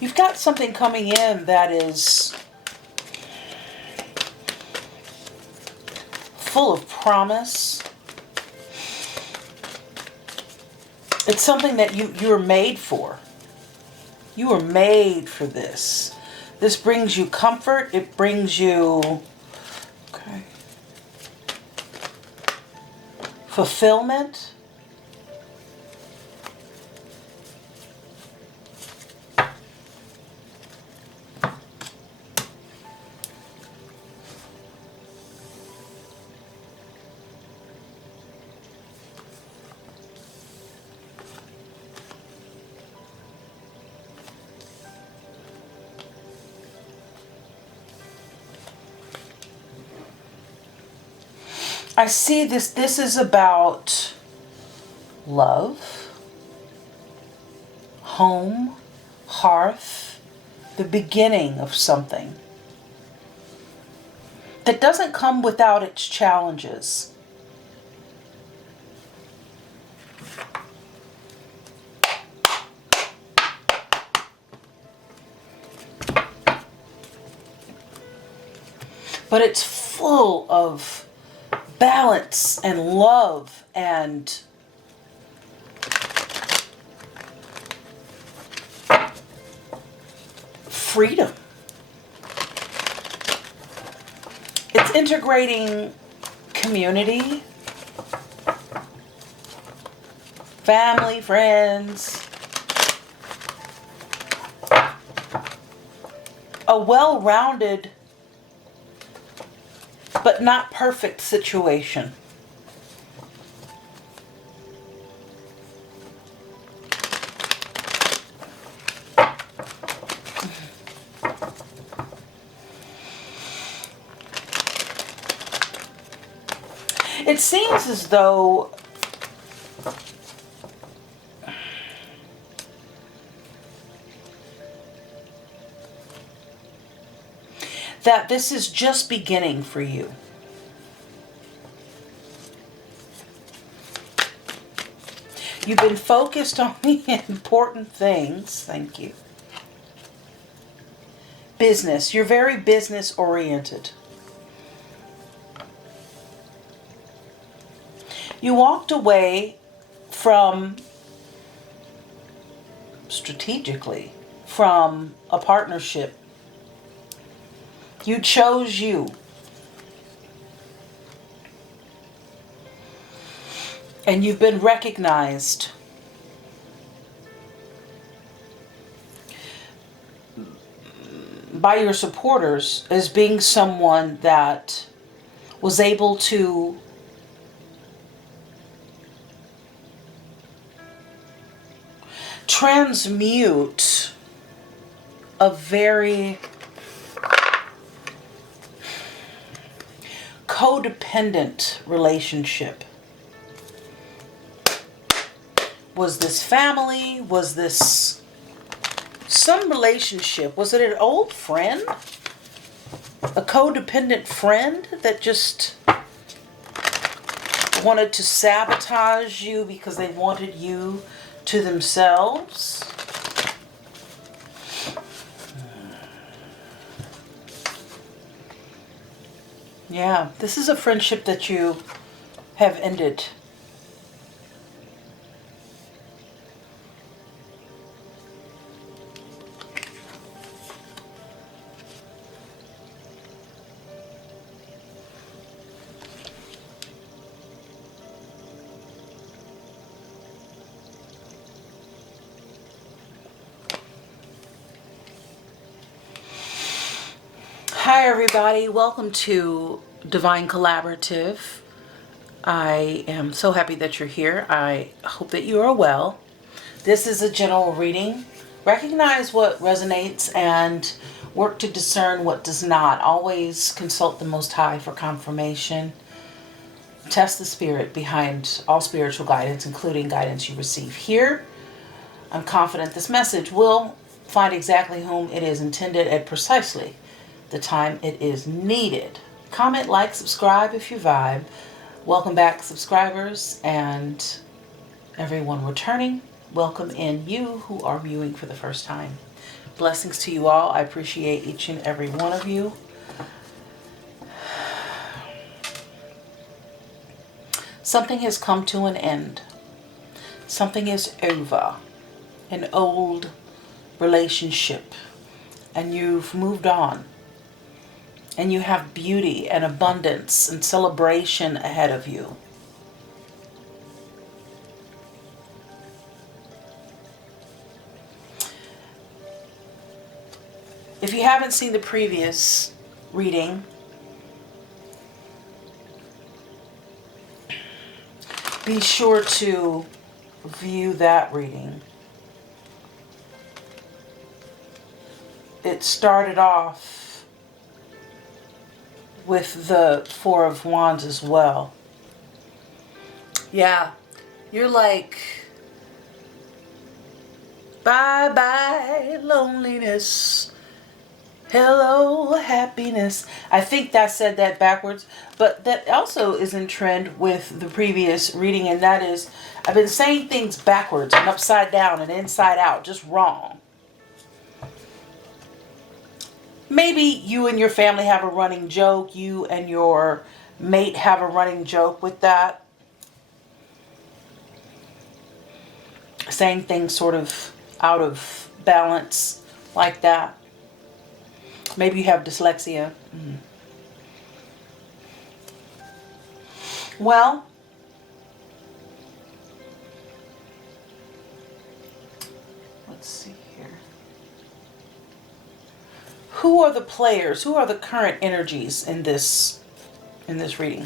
You've got something coming in that is full of promise. It's something that you're made for. You were made for this. This brings you comfort. It brings you, okay, fulfillment. I see this. This is about love, home, hearth, the beginning of something that doesn't come without its challenges. But it's full of balance and love and freedom. It's integrating community, family, friends, a well-rounded but not perfect situation. It seems as though that this is just beginning for you. You've been focused on the important things. Thank you. Business. You're very business oriented. You walked away from, strategically, from a partnership. You chose you. And you've been recognized by your supporters as being someone that was able to transmute a very codependent relationship. Was this family? Was this some relationship? Was it an old friend? A codependent friend that just wanted to sabotage you because they wanted you to themselves? Yeah, this is a friendship that you have ended. Hi everybody, welcome to Devine Collaborative. I am so happy that you're here. I hope that you are well. This is a general reading. Recognize what resonates and work to discern what does not. Always consult the Most High for confirmation. Test the spirit behind all spiritual guidance, including guidance you receive here. I'm confident this message will find exactly whom it is intended at precisely the time it is needed. Comment, like, subscribe if you vibe. Welcome back, subscribers, and everyone returning. Welcome in you who are viewing for the first time. Blessings to you all. I appreciate each and every one of you. Something has come to an end. Something is over. An old relationship. And you've moved on. And you have beauty and abundance and celebration ahead of you. If you haven't seen the previous reading, be sure to view that reading. It started off with the Four of Wands as well. Yeah, you're like, bye-bye loneliness. Hello, happiness. I think that said that backwards, but that also is in trend with the previous reading, and that is, I've been saying things backwards and upside down and inside out, just wrong. Maybe you and your family have a running joke, you and your mate have a running joke with that. Saying things sort of out of balance like that. Maybe you have dyslexia. Well, let's see here. Who are the players? Who are the current energies in this reading?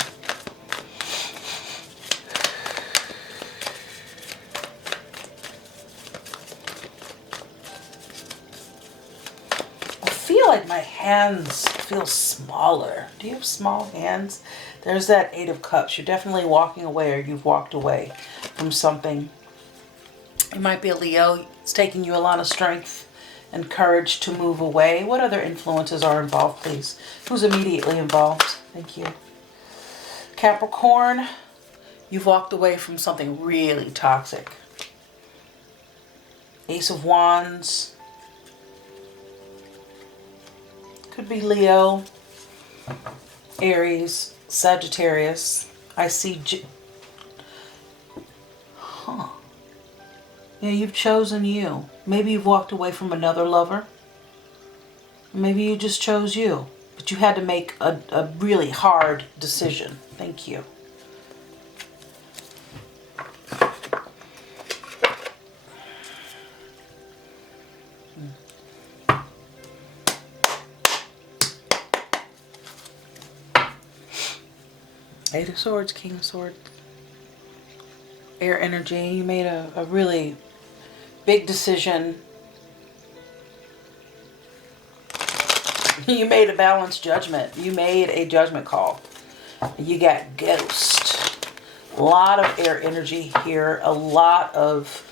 I feel like my hands feel smaller. Do you have small hands? There's that Eight of Cups. You're definitely walking away, or you've walked away from something. It might be a Leo. It's taking you a lot of strength and courage to move away. What other influences are involved, please? Who's immediately involved? Thank you. Capricorn, you've walked away from something really toxic. Ace of Wands. Could be Leo, Aries, Sagittarius. I see... Yeah, you've chosen you. Maybe you've walked away from another lover. Maybe you just chose you. But you had to make a really hard decision. Thank you. Eight of Swords, King of Swords. Air energy. You made a really big decision. You made a balanced judgment. You made a judgment call. You got Ghost. A lot of air energy here. A lot of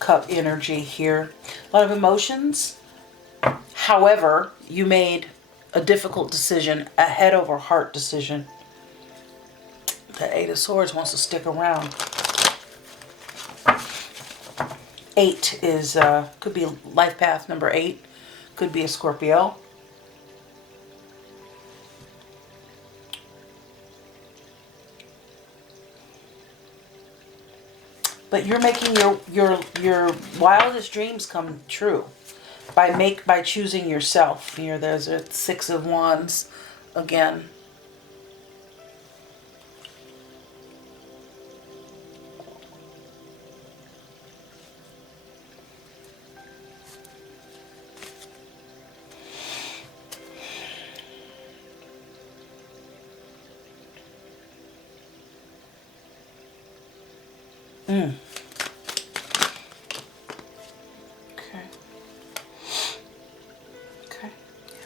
Cup energy here. A lot of emotions. However, you made a difficult decision, a head over heart decision. The Eight of Swords wants to stick around. 8 is, could be life path number 8. Could be a Scorpio. But you're making your wildest dreams come true. By choosing yourself. Here, there's a Six of Wands again.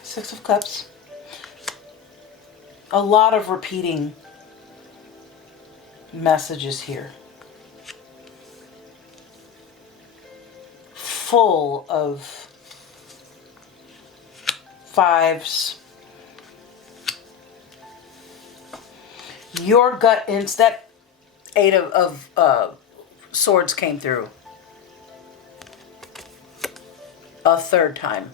Six of Cups. A lot of repeating messages here. Full of fives. Your gut instinct, Eight of Swords came through. A third time.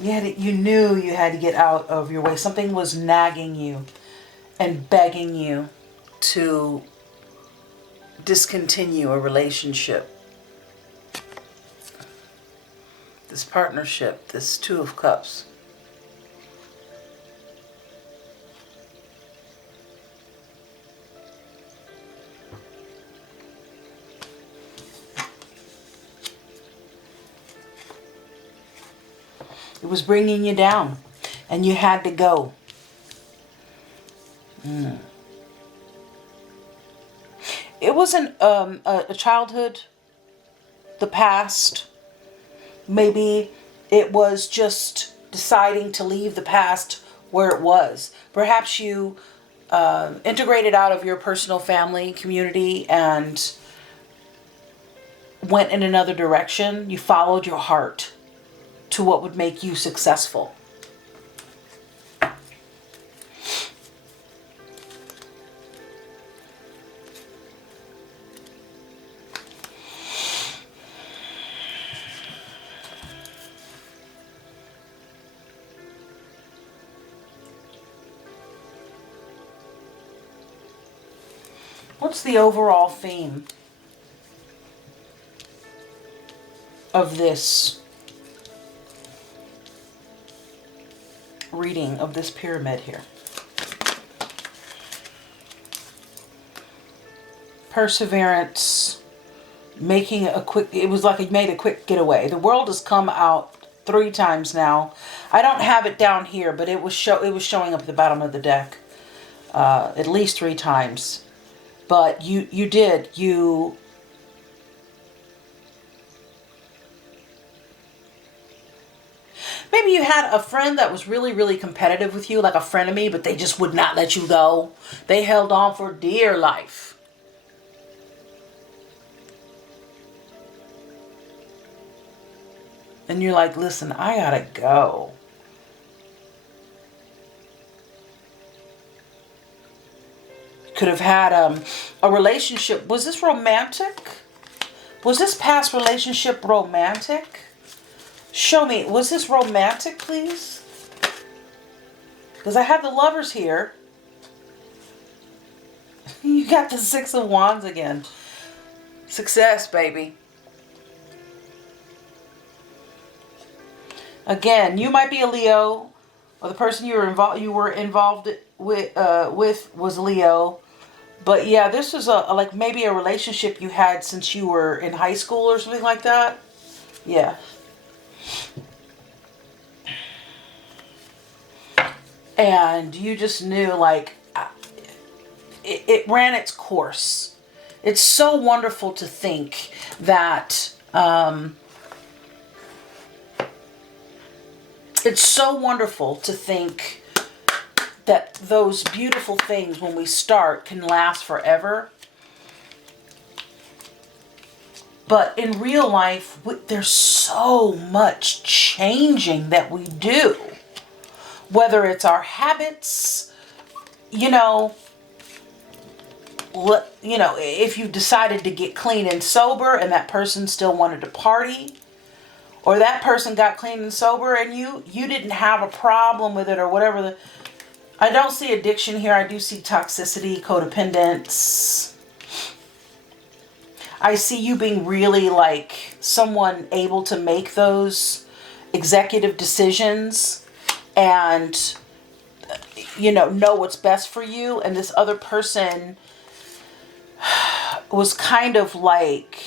You knew you had to get out of your way. Something was nagging you and begging you to discontinue a relationship. This partnership, this Two of Cups. It was bringing you down, and you had to go. It wasn't a childhood, the past. Maybe it was just deciding to leave the past where it was. Perhaps you integrated out of your personal family community and went in another direction. You followed your heart to what would make you successful. What's the overall theme of this reading, of this pyramid here? Perseverance, making a quick, it was like it made a quick getaway. The world has come out 3 times now. I don't have it down here, but it was showing up at the bottom of the deck at least 3 times. But you maybe you had a friend that was really, really competitive with you, like a frenemy, but they just would not let you go. They held on for dear life. And you're like, listen, I gotta go. Could have had a relationship. Was this romantic? Was this past relationship romantic? Show me. Was this romantic, please? Because I have the Lovers here. You got the 6 of Wands again. Success, baby. Again, you might be a Leo, or the person you were involved with was Leo. But yeah, this was like maybe a relationship you had since you were in high school or something like that. Yeah. And you just knew, like, it ran its course. It's so wonderful to think that it's so wonderful to think that those beautiful things, when we start, can last forever. But in real life, there's so much changing that we do. Whether it's our habits, if you decided to get clean and sober and that person still wanted to party, or that person got clean and sober and you didn't have a problem with it, or whatever. I don't see addiction here. I do see toxicity, codependence. I see you being really like someone able to make those executive decisions and, know what's best for you. And this other person was kind of like,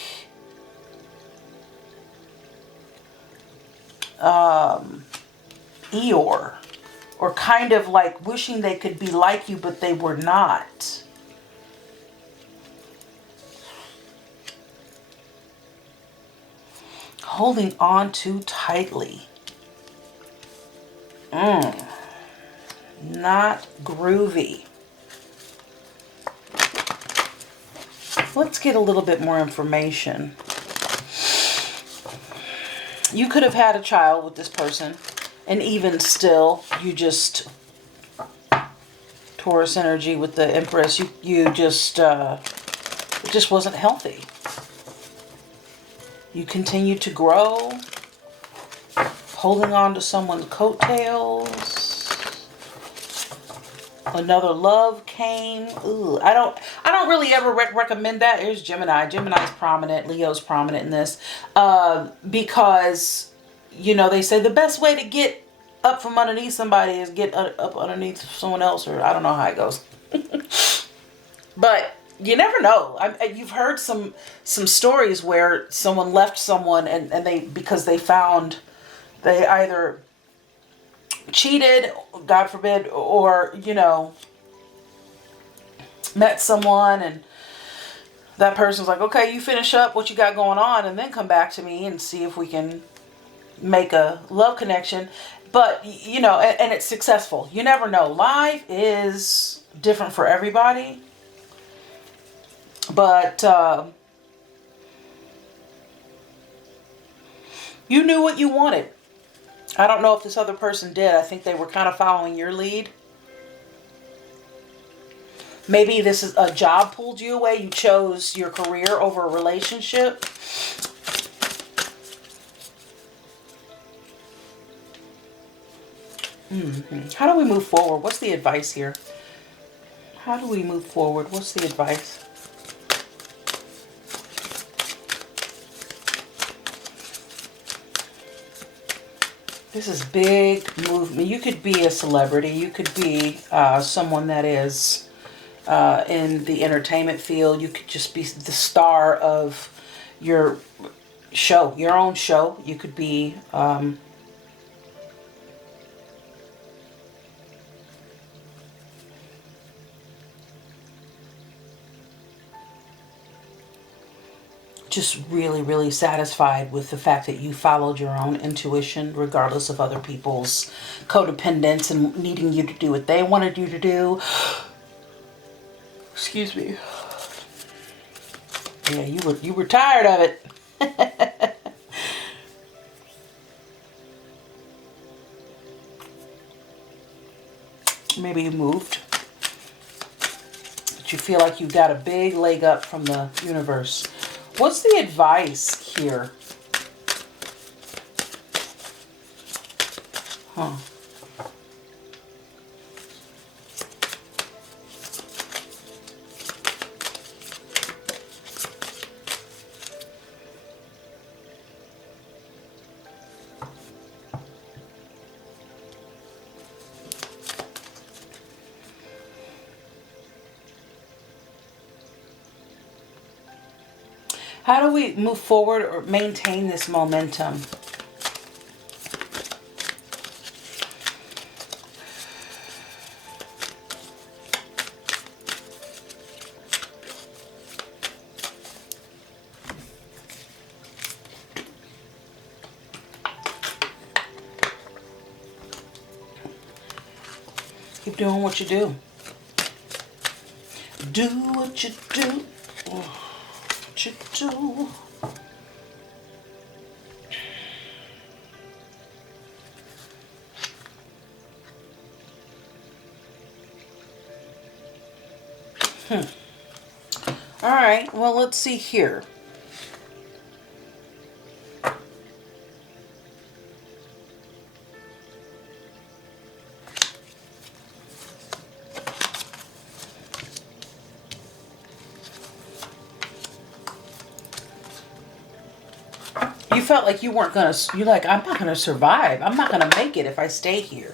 Eeyore, or kind of like wishing they could be like you, but they were not. Holding on too tightly. Not groovy. Let's get a little bit more information. You could have had a child with this person. And even still, you just, Taurus energy with the Empress, you just, it just wasn't healthy. You continue to grow, holding on to someone's coattails. Another love came. Ooh, I don't really ever recommend that. Here's Gemini. Gemini's prominent. Leo's prominent in this, because, you know, they say the best way to get up from underneath somebody is get up underneath someone else, or I don't know how it goes. But you never know. You've heard some stories where someone left someone and they, because they found they either cheated, God forbid, or, you know, met someone and that person's like, okay, you finish up what you got going on and then come back to me and see if we can make a love connection. But, you know, and it's successful. You never know. Life is different for everybody. But you knew what you wanted. I don't know if this other person did. I think they were kind of following your lead. Maybe this is a job pulled you away. You chose your career over a relationship. How do we move forward? What's the advice here? How do we move forward? What's the advice? This is big movement. You could be a celebrity. You could be someone that is in the entertainment field. You could just be the star of your show, your own show. You could be just really, really satisfied with the fact that you followed your own intuition, regardless of other people's codependence and needing you to do what they wanted you to do. Excuse me. Yeah, you were tired of it. Maybe you moved, but you feel like you got a big leg up from the universe. What's the advice here? Huh. How do we move forward or maintain this momentum? Keep doing what you do. Do what you do. What you do. All right, well, let's see here. You felt like you weren't gonna, you're like, I'm not gonna survive. I'm not gonna make it if I stay here.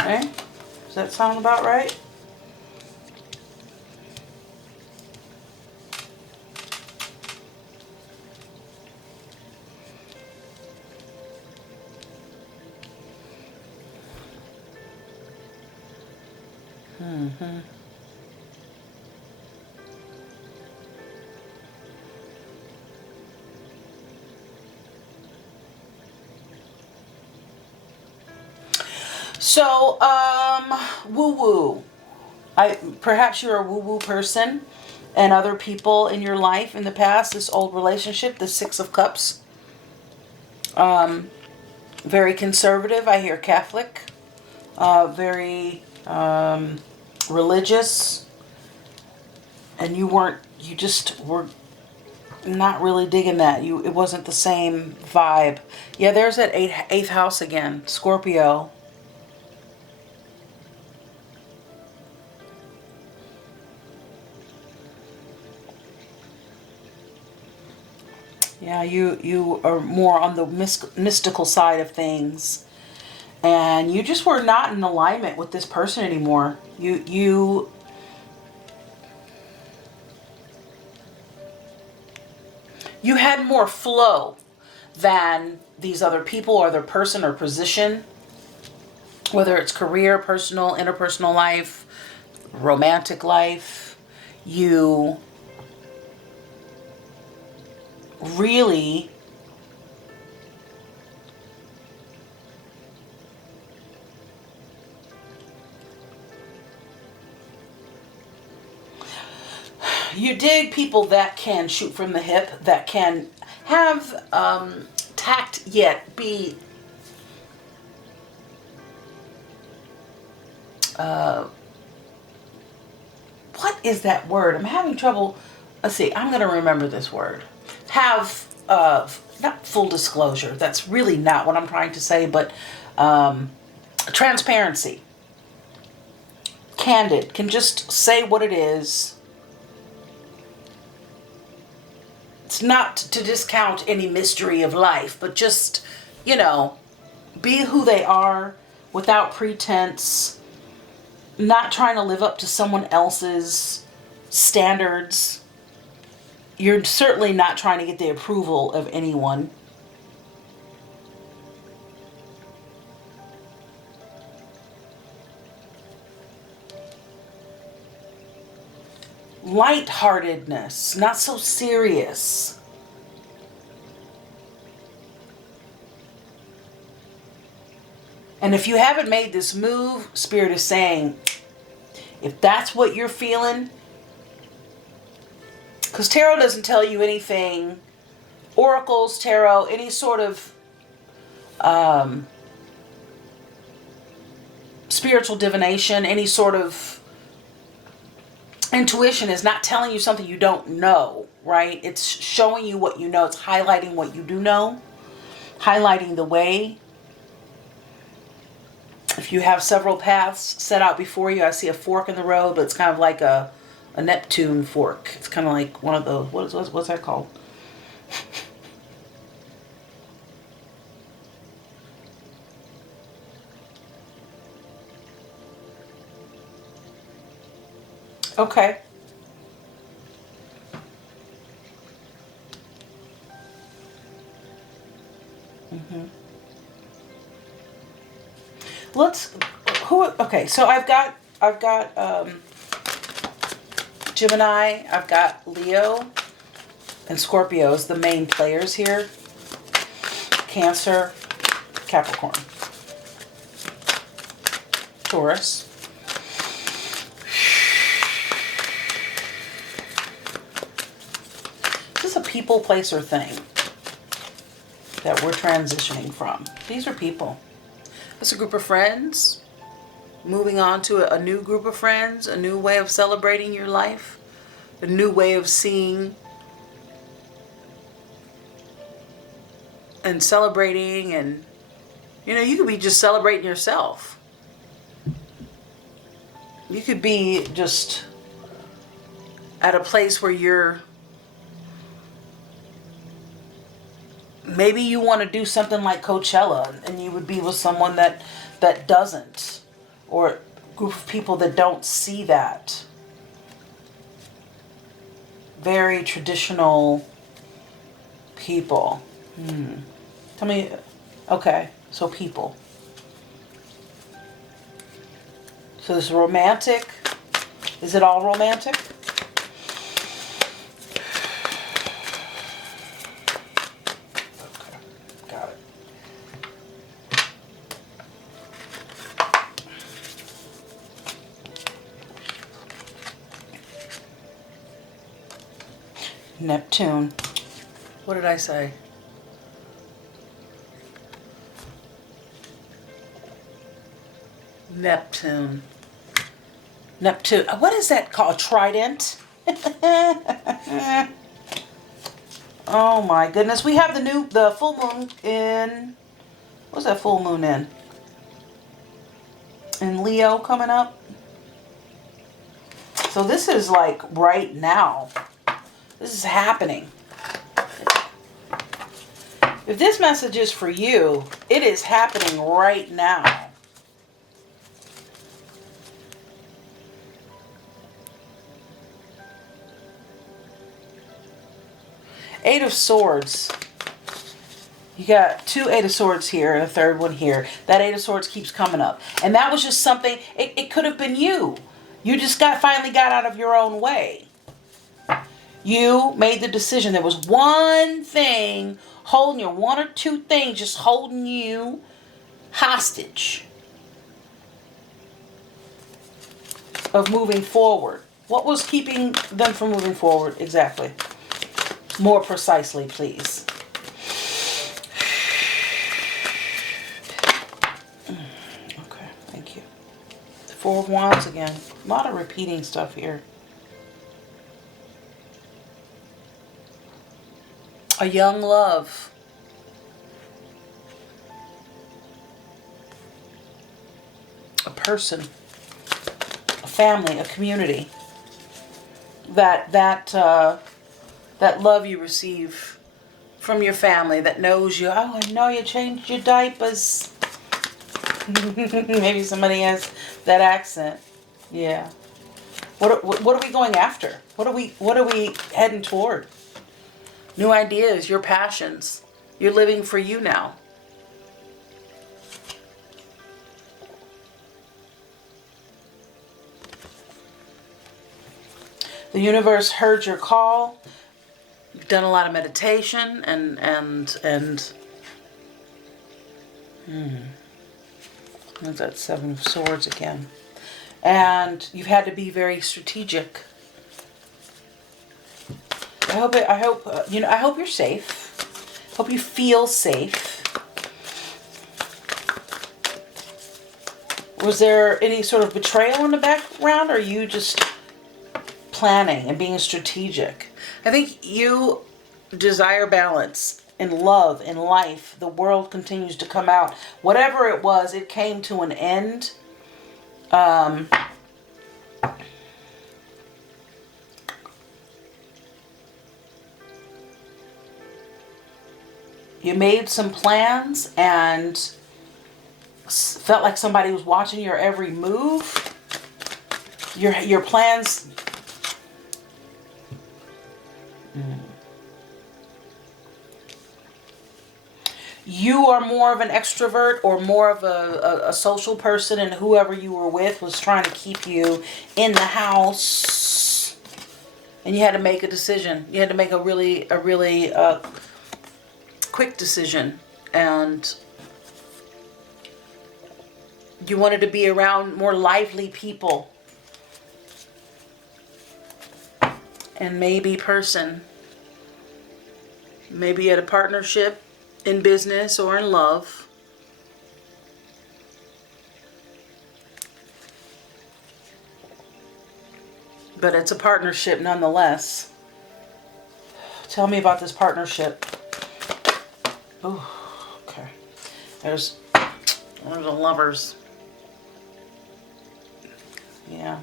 Okay? Does that sound about right? So, woo-woo. Perhaps you're a woo-woo person, and other people in your life in the past, this old relationship, the Six of Cups, Very conservative. I hear Catholic. Very religious. And you just were not really digging that. It wasn't the same vibe. Yeah, there's that eighth house again. Scorpio. Yeah, you are more on the mystical side of things. And you just were not in alignment with this person anymore. You had more flow than these other people or their person or position, whether it's career, personal, interpersonal life, romantic life. You really you dig people that can shoot from the hip, that can have tact yet be what is that word? I'm having trouble. Let's see. I'm going to remember this word. Have not full disclosure. That's really not what I'm trying to say, but transparency. Candid. Can just say what it is. It's not to discount any mystery of life, but just, be who they are without pretense, not trying to live up to someone else's standards. You're certainly not trying to get the approval of anyone. Lightheartedness, not so serious. And if you haven't made this move, Spirit is saying, if that's what you're feeling, because tarot doesn't tell you anything, oracles, tarot, any sort of spiritual divination, any sort of intuition is not telling you something you don't know, right? It's showing you what you know. It's highlighting what you do know, highlighting the way. If you have several paths set out before you, I see a fork in the road, but it's kind of like a Neptune fork. It's kind of like one of those, what's that called? Okay. Okay, so I've got Gemini, I've got Leo and Scorpio as the main players here. Cancer, Capricorn, Taurus. Is this a people, place, or thing that we're transitioning from? These are people. It's a group of friends. Moving on to a new group of friends, a new way of celebrating your life, a new way of seeing and celebrating, and you could be just celebrating yourself. You could be just at a place where maybe you want to do something like Coachella, and you would be with someone that doesn't, or a group of people that don't see that. Very traditional people. Tell me, okay, so people. So this romantic, is it all romantic? Okay, got it. Neptune. What did I say? Neptune. Neptune. What is that called? Trident? Oh my goodness. We have the full moon in, what's that full moon in? In Leo coming up. So this is like right now. This is happening. If this message is for you, it is happening right now. Eight of Swords. You got two Eight of Swords here and a third one here. That Eight of Swords keeps coming up. And that was just something, it could have been you. You just finally got out of your own way. You made the decision. There was one thing holding you, one or two things just holding you hostage of moving forward. What was keeping them from moving forward exactly? More precisely, please. Okay, thank you. The Four of Wands again. A lot of repeating stuff here. A young love. A person. A family. A community. That love you receive from your family that knows you. Oh, I know you changed your diapers. Maybe somebody has that accent. Yeah. What are we going after? What are we heading toward? New ideas, your passions. You're living for you now. The universe heard your call. You've done a lot of meditation What's that Seven of Swords again? And you've had to be very strategic. I hope you're safe. Hope you feel safe. Was there any sort of betrayal in the background, or are you just planning and being strategic? I think you desire balance in love, in life. The world continues to come out. Whatever it was, it came to an end. You made some plans and felt like somebody was watching your every move. Your plans. You are more of an extrovert or more of a social person, and whoever you were with was trying to keep you in the house. And you had to make a decision. You had to make a really quick decision, and you wanted to be around more lively people and maybe maybe you had a partnership in business or in love. But it's a partnership nonetheless. Tell me about this partnership. Oh, okay. There's the Lovers. Yeah.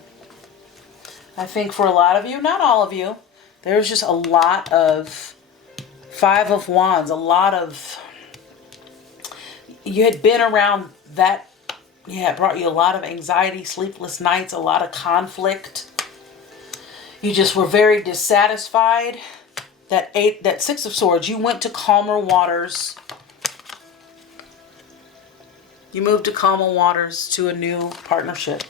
I think for a lot of you, not all of you, there's just a lot of Five of Wands, a lot of, you had been around that, yeah, it brought you a lot of anxiety, sleepless nights, a lot of conflict. You just were very dissatisfied. That Six of Swords, you went to calmer waters. You moved to calmer waters to a new partnership.